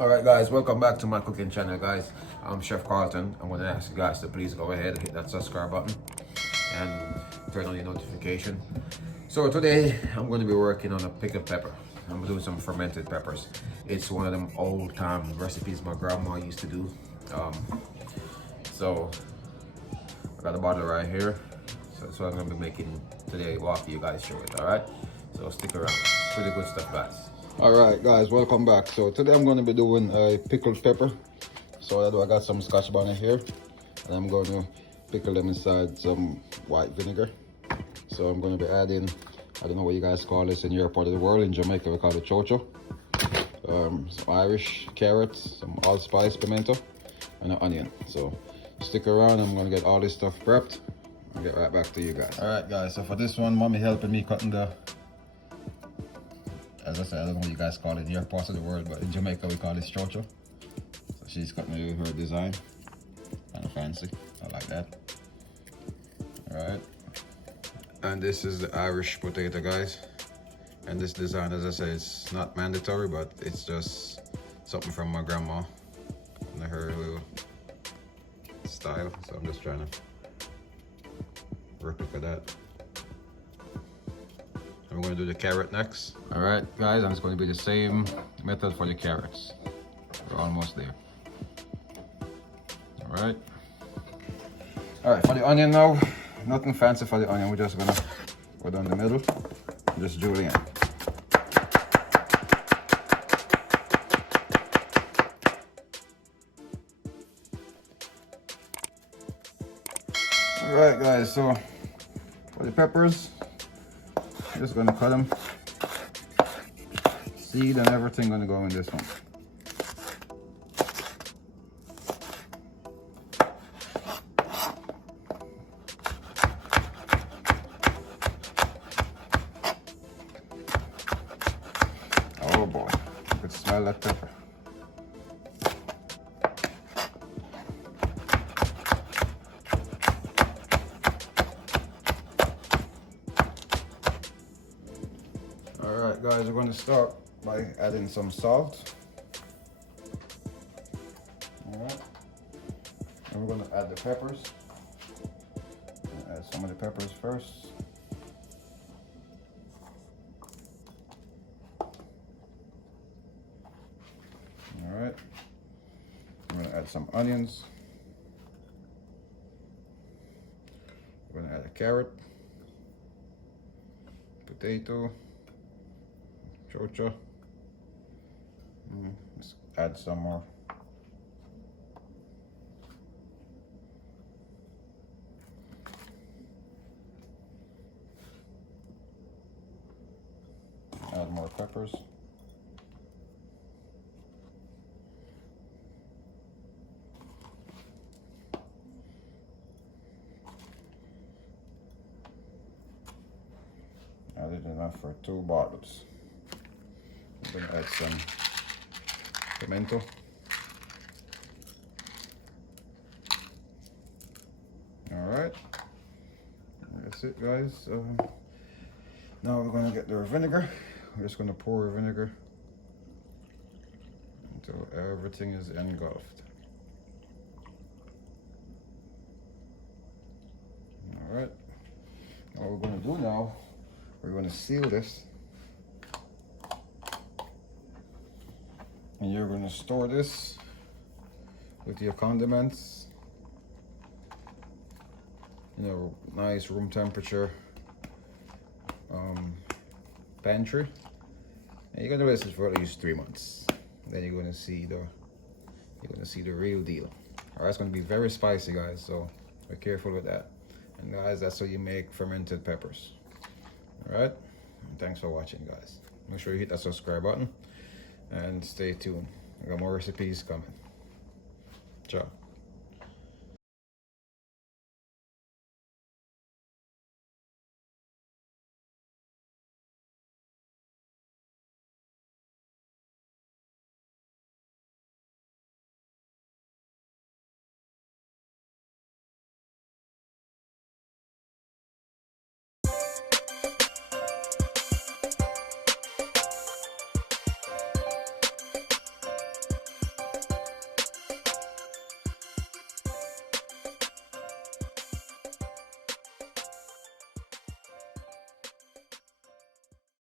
Alright guys, welcome back to my cooking channel guys. I'm Chef Carlton. I'm going to ask you guys to please go ahead and hit that subscribe button and turn on your notification. So today I'm going to be working on a pickled pepper. I'm doing some fermented peppers. It's one of them old time recipes my grandma used to do. So I got a bottle right here. So that's what I'm going to be making today. Walk you guys through it, alright? So stick around. Pretty good stuff guys. Alright guys, welcome back. So today I'm going to be doing a pickled pepper. So I got some scotch bonnet here, and I'm going to pickle them inside some white vinegar. So I'm going to be adding, I don't know what you guys call this in your part of the world. In Jamaica we call it chocho. Some Irish carrots, some allspice pimento, and an onion. So stick around, I'm going to get all this stuff prepped. I'll get right back to you guys. Alright guys, so for this one, mommy helping me cutting the, as I said, I don't know what you guys call it in your part of the world, but in Jamaica we call this chocho. So she's cutting me her design. Kind of fancy. I like that. Alright. And this is the Irish potato, guys. And this design, as I said, it's not mandatory, but it's just something from my grandma and her little style. So I'm just trying to replica that. And we're going to do the carrot next. All right, guys, and it's going to be the same method for the carrots. We're almost there. All right. All right, for the onion now, nothing fancy for the onion. We're just gonna go down the middle, just julienne. All right, guys. So for the peppers, just gonna cut them. Seed and everything gonna go in this one. Oh boy, you could smell that pepper. Alright guys, we're going to start by adding some salt. Alright. And we're going to add the peppers. Add some of the peppers first. Alright. I'm going to add some onions. We're going to add a carrot, potato, chocho. Let's add some more. Add more peppers. Added enough for 2 bottles. I'm gonna add some pimento. All right, that's it, guys. Now we're gonna get the vinegar. We're just gonna pour vinegar until everything is engulfed. All right. What we're gonna do now, we're gonna seal this. And you're going to store this with your condiments in a nice room temperature pantry. And you're going to do this for at least 3 months. Then you're going to see the real deal. Alright, it's going to be very spicy, guys, so be careful with that. And guys, that's how you make fermented peppers. Alright, thanks for watching, guys. Make sure you hit that subscribe button. And stay tuned. I got more recipes coming. Ciao.